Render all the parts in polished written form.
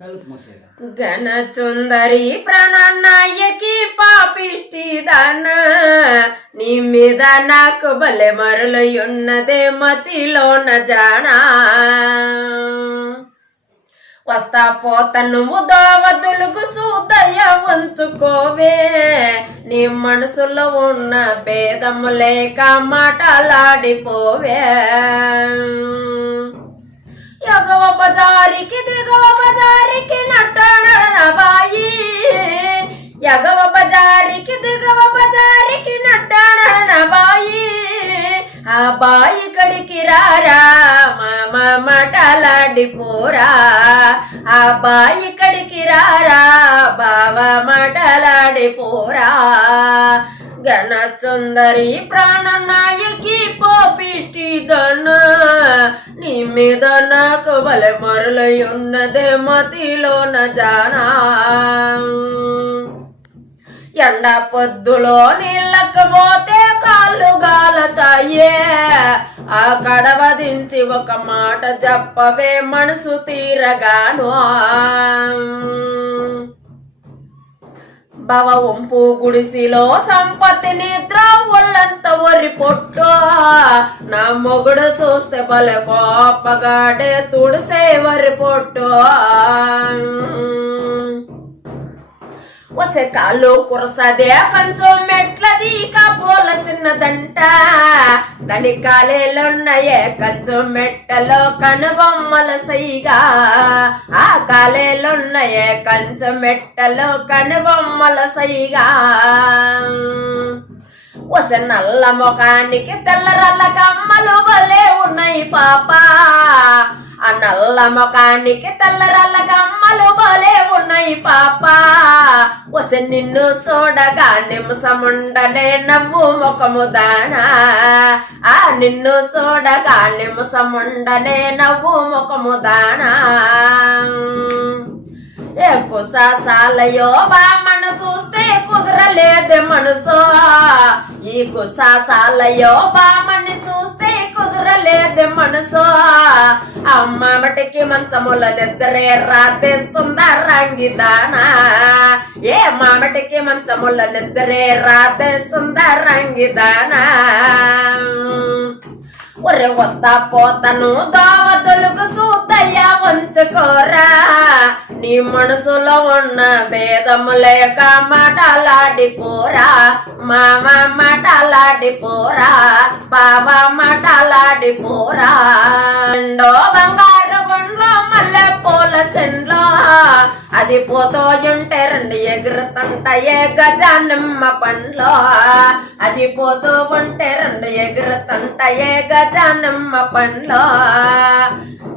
ఘన చుందరి ప్రాణనాయకి పాపిష్టి దాన నీ మీద నాకు బలె మరులయున్నదే మతిలోన జానా వస్తా పోత నువ్వు దోవదులకు సూదయ ఉంచుకోవే నీ మనసులో ఉన్న భేదము లేక మాటలాడిపోవే ఎగవ బజారికి దిగవ బజారికి నట్టనబాయి ఎగవ బజారికి దిగవ బజారికి నట్టనబాయి ఆ బాయి కడికి రారా మామ మాటలాడిపోరా ఆ బాయి కడికి రారా బావ మాటలాడిపోరా ఘన సుందరి ప్రాణనాయకి పోపిష్టి దన నీ మీద నాకు బలె మరులయున్నదే మతిలోన జానా ఎండ పొద్దులో నీళ్ళకు పోతే కాళ్ళు గాలతాయే ఆ కడవ దించి ఒక మాట చెప్పవే మనసు తీరగాను భవ వంపు గుడిసిలో సంపత్తి నిద్ర ఒళ్ళంత ఒరి పొట్టో నా మొగుడు చూస్తే బలె కోపగాడే తుడిసే వరి పొట్టో వసే కాళ్ళు కురసదే కొంచెం మెట్లది పోలసిన్నదంట దాని కాలేలున్నాయే కొంచెం మెట్టలో కనుబొమ్మల సైగా ఆ కాలేలున్నాయే కొంచెం మెట్టలో కనుబొమ్మల సైగా వసే నల్ల ముఖానికి తెల్లరల్ల కమ్మలు భలే ఉన్నాయి పాప ఆ నల్ల ముఖానికి తెల్లరల్ల కమ్మలు భలే ఉన్నాయి పాప వసే నిన్ను చూడగా నిమిషముండనే నవ్వు ముఖము దానా ఆ నిన్ను చూడగా నిమిషముండనే నవ్వు ముఖము దానా ఏ కుసాసాలయో బామన చూస్తే కుదరలేదే మనసో ఈ కుసాసాలయో బామని చూస్తే కుదరలేదే మనసో అమ్మమటికి మంచముల నిద్రే రాధేస్తుందా రంగిదానా ఏ మామటికి మంచముల నిద్రే రాధేస్తుందా రంగిదానా ఒరే వస్తా పోతను దావతులకు సూతయ్య ఉంచుకోరా నీ మనసులో ఉన్న భేదము లేక మాటలాడిపోరా మామ మాటలాడిపోరా బాబా మాటలాడిపోరా రెండో బంగారు గుండ్లో మల్లె పూల సెండ్లో అది పోతోయుంటే రెండు ఎగురుతుంటాయే గజానిమ్మ పండ్లో అది పోతూ ఉంటే రెండు ఎగురుతుంటాయే గజానిమ్మ పండ్లో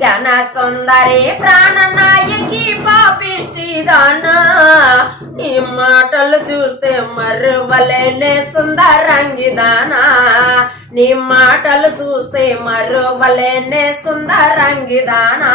ఘన సుందరి ప్రాణనాయకి పాపిష్టి దానా నీ మాటలు చూస్తే మరువలేనే సుందరంగిదానా నీ మాటలు చూస్తే మరువలేనే సుందరంగిదానా